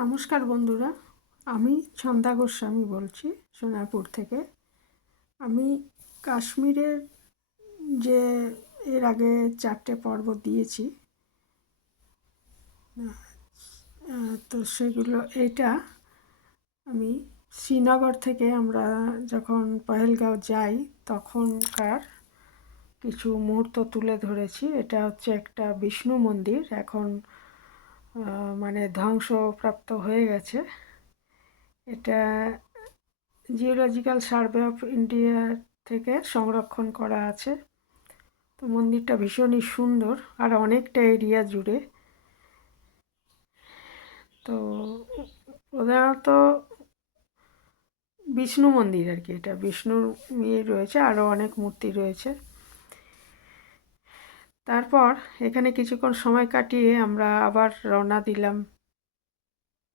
নমস্কার বন্ধুরা, আমি ছন্দা গোস্বামী বলছি সোনারপুর থেকে। আমি কাশ্মীরের যে এর আগে চারটে পর্ব দিয়েছি তো সেগুলো, এটা আমি শ্রীনগর থেকে আমরা যখন পহেলগাঁও যাই, তখনকার কিছু মুহূর্ত তুলে ধরেছি। এটা হচ্ছে একটা বিষ্ণু মন্দির। এখন মানে ধ্বংসপ্রাপ্ত হয়ে গেছে। এটা জিওলজিক্যাল সার্ভে অফ ইন্ডিয়া থেকে সংরক্ষণ করা আছে। তো মন্দিরটা ভীষণই সুন্দর আর অনেকটা এরিয়া জুড়ে। তো প্রধানত বিষ্ণু মন্দির আর কি এটা। বিষ্ণুর ইয়ে রয়েছে, আরও অনেক মূর্তি রয়েছে। তারপর এখানে কিছুক্ষণ সময় কাটিয়ে আমরা আবার রওনা দিলাম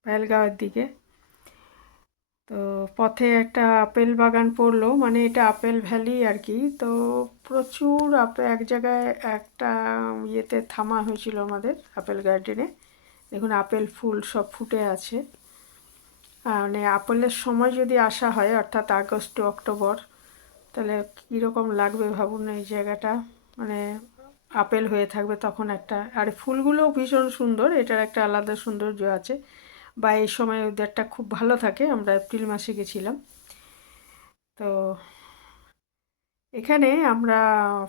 পেহেলগাঁওয়ের দিকে। তো পথে একটা আপেল বাগান পড়ল মানে এটা আপেল ভ্যালি আর কি। তো প্রচুর আপেল এক জায়গায় একটা ইয়েতে থামা হয়েছিল আমাদের আপেল গার্ডেনে। দেখুন আপেল ফুল সব ফুটে আছে। মানে আপেলের সময় যদি আসা হয়, অর্থাৎ আগস্ট, অক্টোবর, তাহলে কীরকম লাগবে ভাবুন এই জায়গাটা? মানে আপেল হয়ে থাকবে তখন একটা। আর ফুলগুলোও ভীষণ সুন্দর, এটার একটা আলাদা সৌন্দর্য আছে। বা এই সময় ওদেরটা খুব ভালো থাকে, আমরা এপ্রিল মাসে গেছিলাম। তো এখানে আমরা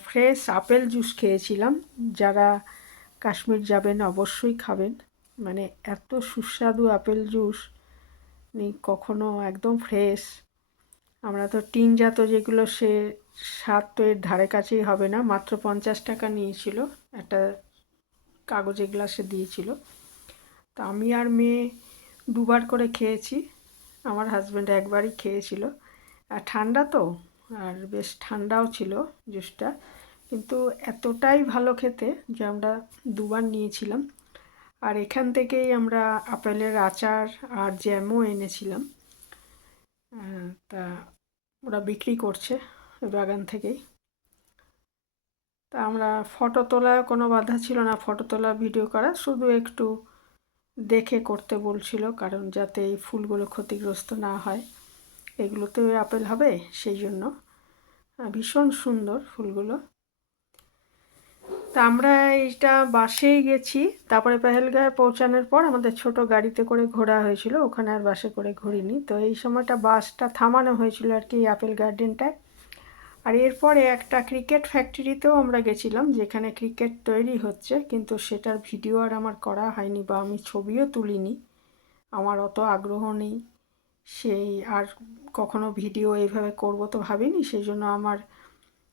ফ্রেশ আপেল জুস খেয়েছিলাম। যারা কাশ্মীর যাবেন অবশ্যই খাবেন। মানে এত সুস্বাদু আপেল জুস নি কখনো একদম ফ্রেশ আমরা তো টিনজাত যেগুলো সে স্বাদ তো এর ধারে কাছেই হবে না, মাত্র পঞ্চাশ টাকা নিয়েছিল। একটা কাগজে গ্লাসে দিয়েছিল। তো আমি আর মেয়ে দুবার করে খেয়েছি। আমার হাজব্যান্ড একবারই খেয়েছিল। আর ঠান্ডা তো, আর বেশ ঠান্ডাও ছিল জুসটা। কিন্তু এতটাই ভালো খেতে যে আমরা দুবার নিয়েছিলাম। আর এখান থেকেই আমরা আপেলের আচার আর জ্যামও এনেছিলাম। তা ওরা বিক্রি করছে ওই বাগান থেকেই। তা আমরা ফটো তোলা কোনো বাধা ছিল না, ফটো তোলা, ভিডিও করা, শুধু একটু দেখে করতে বলছিল, কারণ যাতে এই ফুলগুলো ক্ষতিগ্রস্ত না হয়। এগুলোতে আপেল হবে, সেই জন্য। ভীষণ সুন্দর ফুলগুলো। তা আমরা এইটা বাসেই গেছি। তারপরে পেহেলগাঁয়ে পৌঁছানোর পর আমাদের ছোট গাড়িতে করে ঘোরা হয়েছিল। ওখানে আর বাসে করে ঘুরিনি। তো এই সময়টা বাসটা থামানো হয়েছিল আর কি আপেল গার্ডেনটায় আর এরপরে একটা ক্রিকেট ফ্যাক্টরিতেও আমরা গেছিলাম, যেখানে ক্রিকেট তৈরি হচ্ছে। কিন্তু সেটার ভিডিও আর আমার করা হয়নি বা আমি ছবিও তুলিনি। আমার অত আগ্রহ নেই। সেই আর কখনো ভিডিও এইভাবে করব তো ভাবিনি। সেই জন্য আমার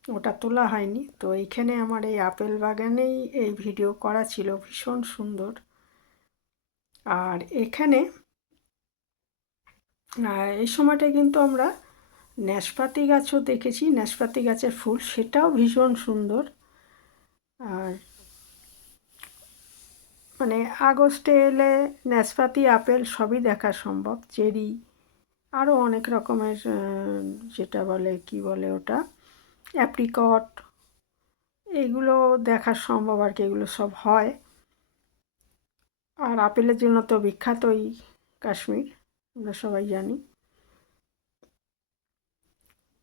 ওটা তোলা হয়নি। তো এইখানে আমার এই আপেল বাগানেই এই ভিডিও করা ছিল, ভীষণ সুন্দর। আর এখানে এই সময়টা কিন্তু আমরা ন্যাশপাতি গাছও দেখেছি। ন্যাশপাতি গাছের ফুল, সেটাও ভীষণ সুন্দর। আর মানে আগস্টে এলে ন্যাশপাতি আপেল সবই দেখা সম্ভব। চেরি, আরও অনেক রকমের যেটা বলে, কি বলে ওটা? অ্যাপ্রিকট এগুলো দেখার সম্ভব আর কি, এগুলো সব হয়। আর আপেলের জন্য তো বিখ্যাতই কাশ্মীর, আমরা সবাই জানি।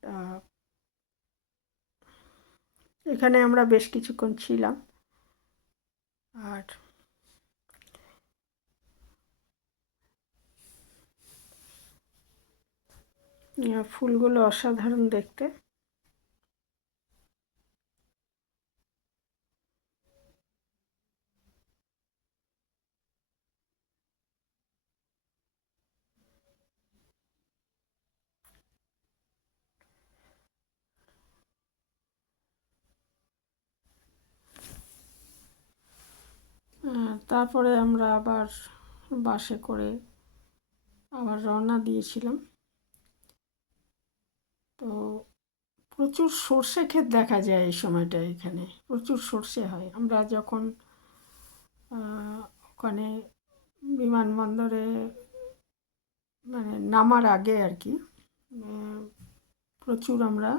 তা এখানে আমরা বেশ কিছুক্ষণ ছিলাম। আর ফুলগুলো অসাধারণ দেখতে। তারপরে আমরা আবার বাসে করে আবার রওনা দিয়েছিলাম। তো প্রচুর সর্ষে ক্ষেত দেখা যায় এই সময়টা এখানে, প্রচুর সর্ষে হয়। আমরা যখন ওখানে বিমানবন্দরে মানে নামার আগে আর কি প্রচুর আমরা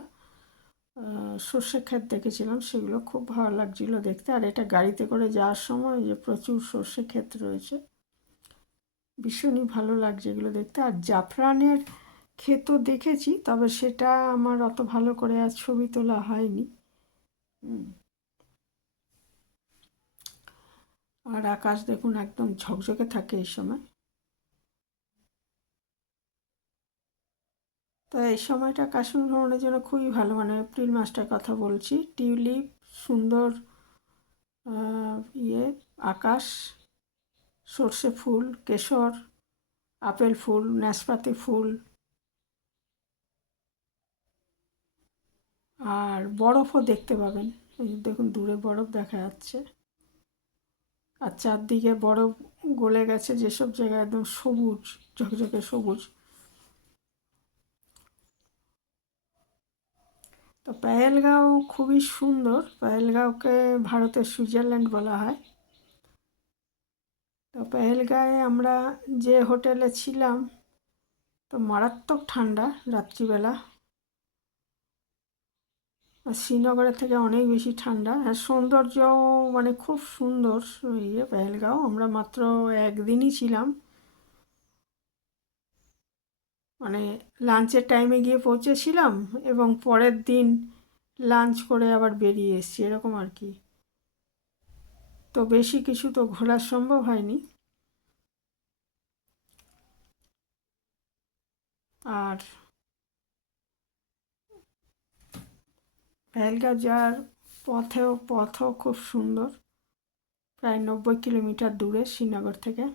সর্ষে ক্ষেত দেখেছিলাম, সেগুলো খুব ভালো লাগছিল দেখতে। আর এটা গাড়িতে করে যাওয়ার সময় যে প্রচুর সর্ষে ক্ষেত রয়েছে, ভীষণই ভালো লাগছে এগুলো দেখতে। আর জাফরানের ক্ষেতও দেখেছি, তবে সেটা আমার অত ভালো করে আর ছবি তোলা হয়নি। আর আকাশ দেখুন একদম ঝকঝকে থাকে এই সময়। তো এই সময়টা কাশ্মীর ভ্রমণের জন্য খুবই ভালো। মানে এপ্রিল মাসটার কথা বলছি। টিউলিপ, সুন্দর ইয়ে আকাশ, সর্ষে ফুল, কেশর, আপেল ফুল, নাশপাতি ফুল, আর বরফও দেখতে পাবেন। দেখুন, দূরে বরফ দেখা যাচ্ছে। আর চারদিকে বরফ গলে গেছে যেসব জায়গায় একদম সবুজ, ঝকঝকে সবুজ। তো পেহেলগাঁও খুবই সুন্দর। পেহেলগাঁওকে ভারতের সুইজারল্যান্ড বলা হয়। তো পেহেলগাঁয়ে আমরা যে হোটেলে ছিলাম, তো মারাত্মক ঠান্ডা রাত্রিবেলা। আর শ্রীনগরের থেকে অনেক বেশি ঠান্ডা। আর সৌন্দর্য মানে খুব সুন্দর ইয়ে পেহেলগাঁও। আমরা মাত্র একদিনই ছিলাম। মানে লাঞ্চের টাইমে গিয়ে পৌঁছেছিলাম এবং পরের দিন লাঞ্চ করে আবার বেরিয়ে এসেছি, এরকম আর কি। তো বেশি কিছু তো ঘোরা সম্ভব হয়নি। আর পেহেলগাঁও যাওয়ার পথেও, পথও খুব সুন্দর। প্রায় নব্বই কিলোমিটার দূরে শ্রীনগর থেকে।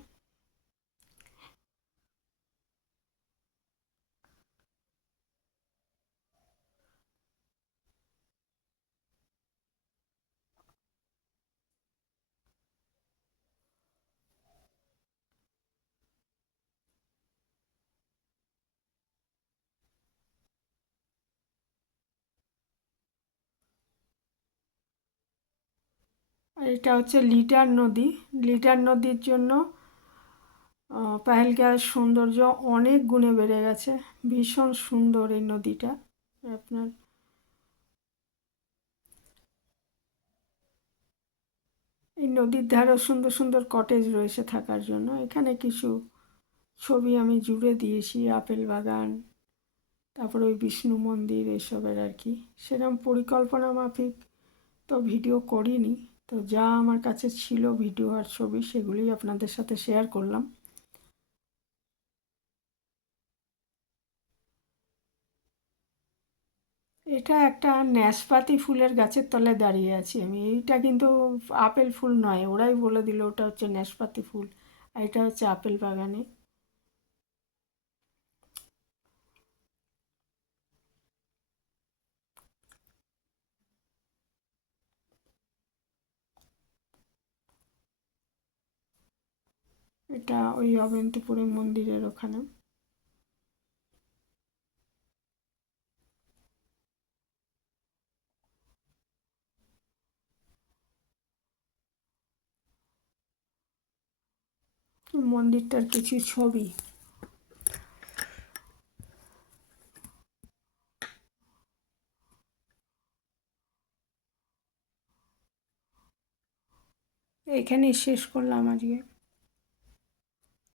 এটা হচ্ছে লিটার নদী। লিটার নদীর জন্য পেহেলগাঁওয়ের সৌন্দর্য অনেক গুণে বেড়ে গেছে। ভীষণ সুন্দর এই নদীটা। আপনার এই নদীর ধারেও সুন্দর সুন্দর কটেজ রয়েছে থাকার জন্য। এখানে কিছু ছবি আমি জুড়ে দিয়েছি, আপেল বাগান, তারপর ওই বিষ্ণু মন্দির, এসবের আর কি। সেরকম পরিকল্পনা মাফিক তো ভিডিও করিনি। তো যা আমার কাছে ছিল ভিডিও আর ছবি সেগুলি আপনাদের সাথে শেয়ার করলাম। এটা একটা ন্যাশপাতি ফুলের গাছের তলায় দাঁড়িয়ে আছি আমি। এইটা কিন্তু আপেল ফুল নয়, ওরাই বলে দিল ওটা হচ্ছে ন্যাশপাতি ফুল, আর এটা হচ্ছে আপেল বাগানে। এটা ওই অবন্তিপুরে মন্দিরের ওখানে। মন্দিরটার কিছু ছবি। এখানেই শেষ করলাম আজকে।